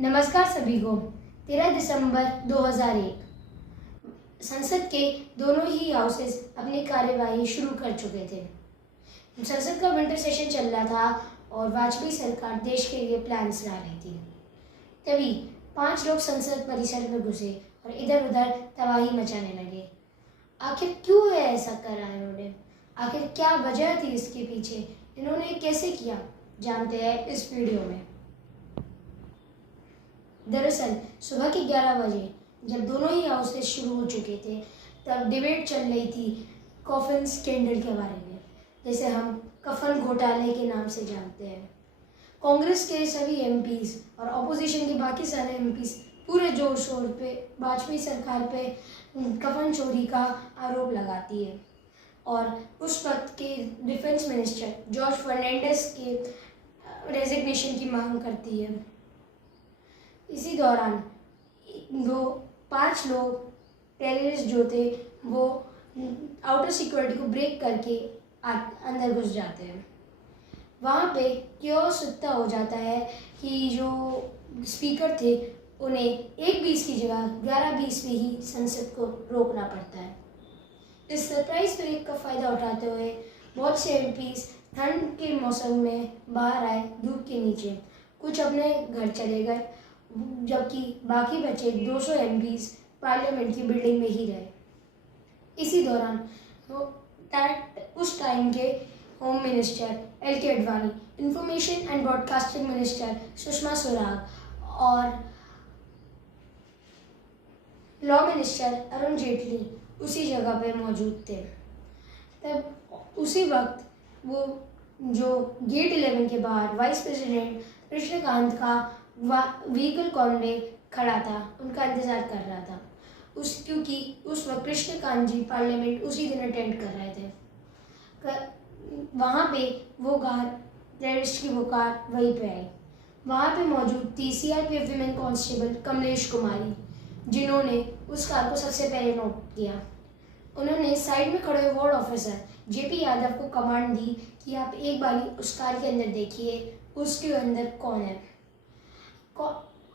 नमस्कार सभी को। 13 दिसंबर 2001 संसद के दोनों ही हाउसेस अपनी कार्यवाही शुरू कर चुके थे। संसद का विंटर सेशन चल रहा था और वाजपेयी सरकार देश के लिए प्लान्स ला रही थी। तभी 5 लोग संसद परिसर में घुसे और इधर उधर तबाही मचाने लगे। आखिर क्यों है ऐसा करा इन्होंने? आखिर क्या वजह थी इसके पीछे? इन्होंने कैसे किया? जानते हैं इस वीडियो में। दरअसल सुबह के 11 बजे जब दोनों ही हाउसेस शुरू हो चुके थे तब डिबेट चल रही थी कॉफिन स्कैंडल के बारे में, जैसे हम कफन घोटाले के नाम से जानते हैं। कांग्रेस के सभी एमपीज और ऑपोजिशन के बाकी सारे एमपीज पूरे जोर शोर पे वाजपेयी सरकार पे कफन चोरी का आरोप लगाती है और उस वक्त के डिफेंस मिनिस्टर जॉर्ज फर्नांडिस के रेजिग्नेशन की मांग करती है। इसी दौरान वो 5 लोग टेररिस्ट जो थे वो आउटर सिक्योरिटी को ब्रेक करके अंदर घुस जाते हैं। वहाँ पे क्योस इतना हो जाता है कि जो स्पीकर थे उन्हें 1:20 की जगह 11:20 में ही संसद को रोकना पड़ता है। इस सरप्राइज ब्रेक का फ़ायदा उठाते हुए बहुत से एमपीज ठंड के मौसम में बाहर आए धूप के नीचे, कुछ अपने घर चले गए, जबकि बाकी बचे 200 एमपीज पार्लियामेंट की बिल्डिंग में ही रहे। इसी दौरान उस टाइम के होम मिनिस्टर एल के Advani, information and broadcasting minister Sushma Swaraj और लॉ मिनिस्टर अरुण जेटली उसी जगह पे मौजूद थे। तब उसी वक्त वो जो गेट 11 के बाहर वाइस प्रेसिडेंट कृष्णकांत का व्हीकल कॉन्वे खड़ा था, उनका इंतज़ार कर रहा था क्योंकि उस वक्त कृष्णकांत जी पार्लियामेंट उसी दिन अटेंड कर रहे थे। वहाँ पे वो टेररिस्ट की वो कार वहीं पे आई। वहाँ पे मौजूद थी CRPF women constable Kamlesh Kumari, जिन्होंने उस कार को सबसे पहले नोट किया। उन्होंने साइड में खड़े वार्ड ऑफिसर जेपी यादव को कमांड दी कि आप एक बार उस कार के अंदर देखिए, उसके अंदर कौन है।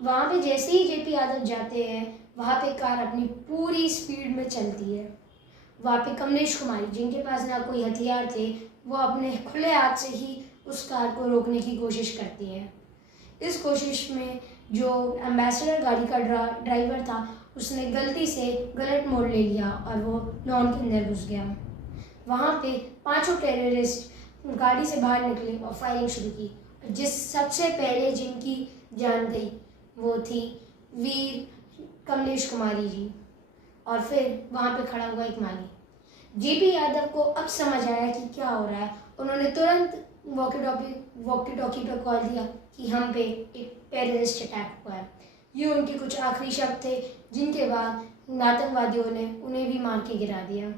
वहाँ पे जैसे ही जेपी यादव जाते हैं वहाँ पे कार अपनी पूरी स्पीड में चलती है। वहाँ पे कमलेश कुमारी, जिनके पास ना कोई हथियार थे, वो अपने खुले हाथ से ही उस कार को रोकने की कोशिश करती हैं। इस कोशिश में जो एम्बेसडर गाड़ी का ड्राइवर था उसने गलती से गलत मोड़ ले लिया और वो लॉन के अंदर घुस गया। वहाँ पे 5 टेररिस्ट गाड़ी से बाहर निकले और फायरिंग शुरू की। सबसे पहले जिनकी जान गई वो थी वीर कमलेश कुमारी जी और फिर वहाँ पे खड़ा हुआ एक माली। जेपी यादव को अब समझ आया कि क्या हो रहा है। उन्होंने तुरंत वॉकी टॉकी पे कॉल दिया कि हम पे एक टेररिस्ट अटैक हुआ है। ये उनके कुछ आखिरी शब्द थे, जिनके बाद आतंकवादियों ने उन्हें भी मार के गिरा दिया।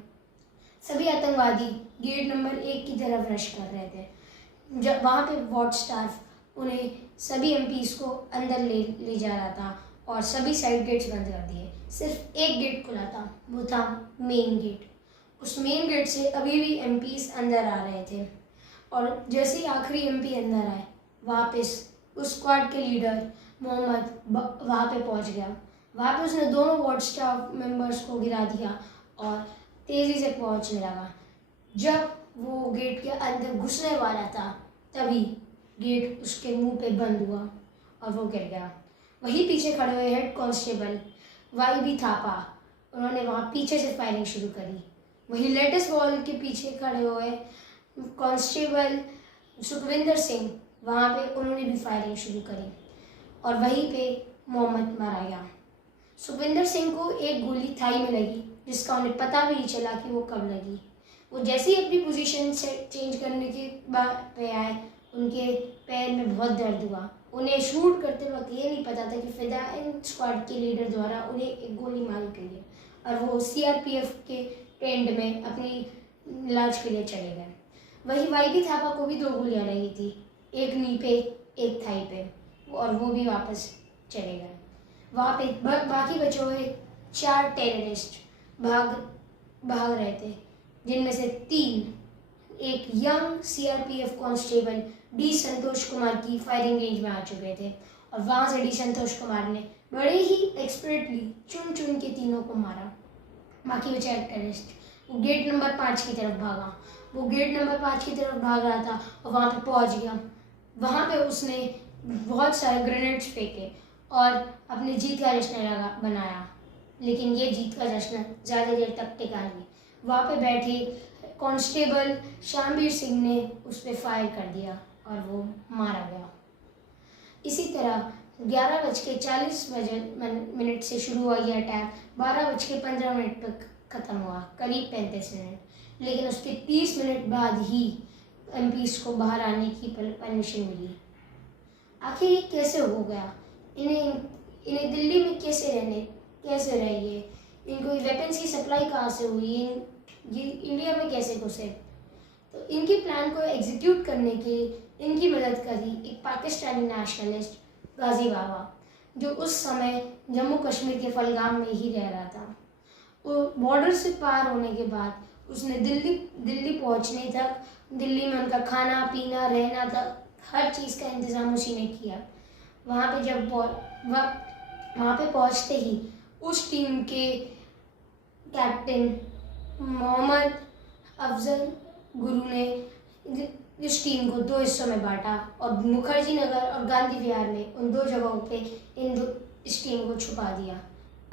सभी आतंकवादी गेट नंबर 1 की तरफ रश कर रहे थे। जब वहाँ पे वॉच स्टाफ उन्हें सभी एमपीज को अंदर ले जा रहा था और सभी साइड गेट्स बंद कर दिए। सिर्फ एक गेट खुला था, वो था मेन गेट। उस मेन गेट से अभी भी एमपीज अंदर आ रहे थे और जैसे ही आखिरी एमपी अंदर आए वापस उस स्क्वाड के लीडर मोहम्मद वहाँ पे पहुँच गया। वहाँ पे उसने दोनों वॉच स्टाफ मेंबर्स को गिरा दिया और तेज़ी से पहुँचने लगा। जब वो गेट के अंदर घुसने वाला था तभी गेट उसके मुंह पे बंद हुआ और वो गिर गया। वहीं पीछे खड़े हुए हेड कांस्टेबल वाई थापा, उन्होंने वहाँ पीछे से फायरिंग शुरू करी। वहीं लेटेस्ट वॉल के पीछे खड़े हुए कांस्टेबल सुखविंदर सिंह, वहाँ पे उन्होंने भी फायरिंग शुरू करी और वहीं पे मोहम्मद मारा गया। सुखविंदर सिंह को एक गोली थाई में लगी, जिसका उन्हें पता भी नहीं चला कि वो कब लगी। वो जैसे ही अपनी पोजीशन से चेंज करने के बाद पे आए, उनके पैर में बहुत दर्द हुआ। उन्हें शूट करते वक्त ये नहीं पता था कि फिदाइन स्क्वाड के लीडर द्वारा उन्हें एक गोली मारी गई है और वो सीआरपीएफ के टेंट में अपनी इलाज के लिए चले गए। वहीं वाई थापा को भी 2 गोलियां लगी थी, एक नी पे एक थाई पे, और वो भी वापस चले गए। वहाँ पे बाकी बचे हुए 4 टेररिस्ट भाग रहे थे, जिनमें से 3 एक young CRPF constable D Santosh Kumar की फायरिंग रेंज में आ चुके थे और वहाँ से डी संतोष कुमार ने बड़े ही एक्सपर्टली चुन चुन के तीनों को मारा। बाकी बचा एक टेररिस्ट, वो गेट नंबर 5 की तरफ भागा। वो गेट नंबर 5 की तरफ भाग रहा था और वहाँ पे पहुँच गया। वहाँ पे उसने बहुत सारे ग्रेनेड्स फेंके और अपनी जीत का जश्न बनाया, लेकिन ये जीत का जश्न ज़्यादा देर तक टिका नहीं। वहाँ पे बैठे कांस्टेबल श्यामवीर सिंह ने उस पर फायर कर दिया और वो मारा गया। इसी तरह 11:40 से शुरू हुआ यह अटैक 12:15 तक ख़त्म हुआ, करीब 35 मिनट। लेकिन उसके 30 मिनट बाद ही एमपीज़ को बाहर आने की परमिशन मिली। आखिर ये कैसे हो गया? इन्हें दिल्ली में कैसे रहे ये? इनको वेपन्स की सप्लाई कहाँ से हुई? ये इंडिया में कैसे घुसे? तो इनके प्लान को एग्जीक्यूट करने के इनकी मदद करी एक पाकिस्तानी नेशनलिस्ट गाजी बाबा, जो उस समय जम्मू कश्मीर के फलगाम में ही रह रहा था। वो बॉर्डर से पार होने के बाद उसने दिल्ली पहुंचने तक, दिल्ली में उनका खाना पीना रहना तक हर चीज़ का इंतज़ाम उसी ने किया। वहाँ पे पहुँचते ही उस टीम के कैप्टन मोहम्मद अफजल गुरु ने इस टीम को 2 हिस्सों में बांटा और मुखर्जी नगर और गांधी विहार में उन 2 जगहों पे इस टीम को छुपा दिया।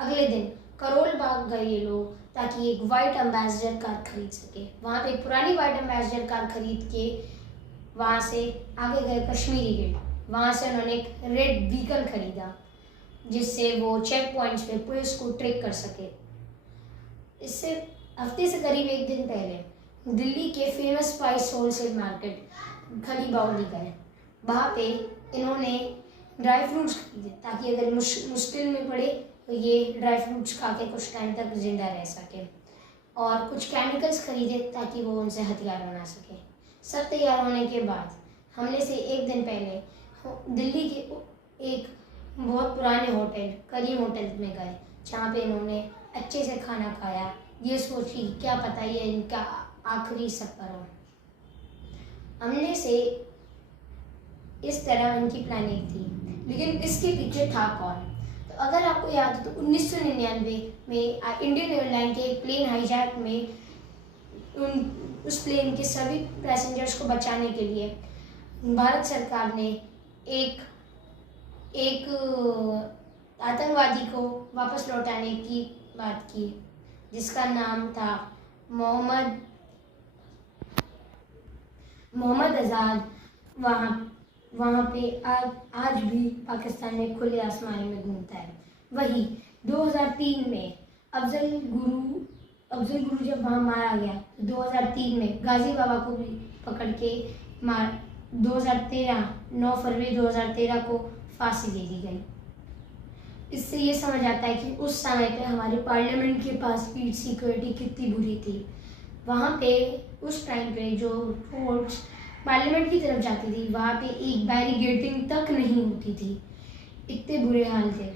अगले दिन करोल बाग गए ये लोग ताकि एक वाइट एम्बेसडर कार खरीद सके। वहाँ पे एक पुरानी वाइट एम्बेसडर कार खरीद के वहाँ से आगे गए कश्मीरी गेट। वहाँ से उन्होंने एक रेड व्हीकल खरीदा जिससे वो चेक पॉइंट्स पे पुलिस को ट्रैक कर सके। इससे हफ्ते से करीब 1 दिन पहले दिल्ली के फेमस स्पाइस होलसेल मार्केट खली बाउली गए। वहाँ पे इन्होंने ड्राई फ्रूट्स खरीदे ताकि अगर मुश्किल में पड़े तो ये ड्राई फ्रूट्स खा के कुछ टाइम तक जिंदा रह सके, और कुछ केमिकल्स खरीदे ताकि वो उनसे हथियार बना सके। सब तैयार होने के बाद हमले से 1 दिन पहले दिल्ली के एक बहुत पुराने होटल करीम होटल में गए, जहाँ पे इन्होंने अच्छे से खाना खाया, ये सोच कि क्या पता ये इनका आखिरी सफ़र हो। हमले से इस तरह इनकी प्लानिंग थी, लेकिन इसके पीछे था कौन? तो अगर आपको याद हो तो 1999 में इंडियन एयरलाइन के एक प्लेन हाईजैक में उस प्लेन के सभी पैसेंजर्स को बचाने के लिए भारत सरकार ने एक आतंकवादी को वापस लौटाने की बात की, जिसका नाम था मोहम्मद आज़ाद। वहाँ पे आज भी पाकिस्तान में खुले आसमान में घूमता है। वही 2003 में अफजल गुरु जब वहाँ मारा गया, 2003 में गाजी बाबा को भी पकड़ के 9 फरवरी 2013 को फांसी दे दी गई। इससे ये समझ आता है कि उस समय पे हमारे पार्लियामेंट के पास भी सिक्योरिटी कितनी बुरी थी। वहाँ पे उस टाइम पे जो फोर्स पार्लियामेंट की तरफ जाती थी, वहाँ पे एक बैरिकेडिंग तक नहीं होती थी, इतने बुरे हाल थे।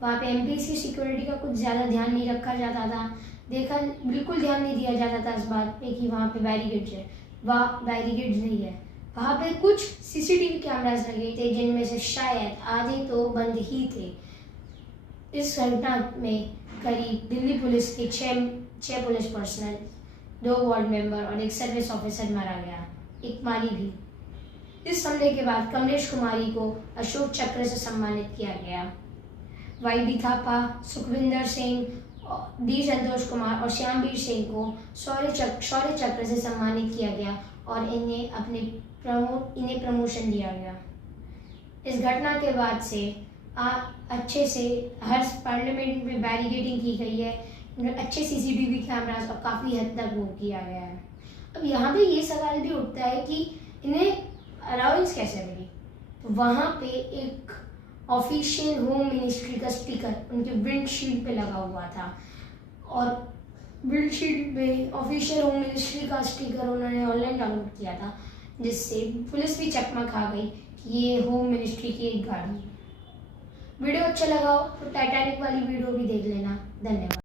वहाँ पे एमपीज़ की सिक्योरिटी का कुछ ज़्यादा ध्यान नहीं रखा जाता था, बिल्कुल ध्यान नहीं दिया जाता था इस बात पे कि वहाँ पे बैरिकेड्स है। वहाँ बैरिकेड्स नहीं है। वहाँ पे कुछ सीसीटीवी कैमरास लगे थे, जिनमें से शायद आधे तो बंद ही थे। इस घटना में करीब दिल्ली पुलिस के 6 पुलिस पर्सनल, 2 वार्ड मेंबर और 1 सर्विस ऑफिसर मारा गया, एक माली भी। इस हमले के बाद कमलेश कुमारी को अशोक चक्र से सम्मानित किया गया। वाई.डी. थापा, सुखविंदर सिंह, डी. संतोष कुमार और श्यामवीर सिंह को शौर्य चक्र से सम्मानित किया गया और इन्हें प्रमोशन दिया गया। इस घटना के बाद से अच्छे से हर पार्लियामेंट में बैरिकेडिंग की गई है, अच्छे सीसीटीवी कैमरास और काफ़ी हद तक वो किया गया है। अब यहाँ पे ये सवाल भी उठता है कि इन्हें अलाउंस कैसे मिली? तो वहाँ पे एक ऑफिशियल होम मिनिस्ट्री का स्टिकर उनके विंडशील्ड पे लगा हुआ था, और विंडशील्ड पे ऑफिशियल होम मिनिस्ट्री का स्टिकर उन्होंने ऑनलाइन डाउनलोड किया था, जिससे पुलिस भी चकमा खा गई कि ये होम मिनिस्ट्री की एक गाड़ी है। वीडियो अच्छा लगा हो तो टाइटैनिक वाली वीडियो भी देख लेना। धन्यवाद।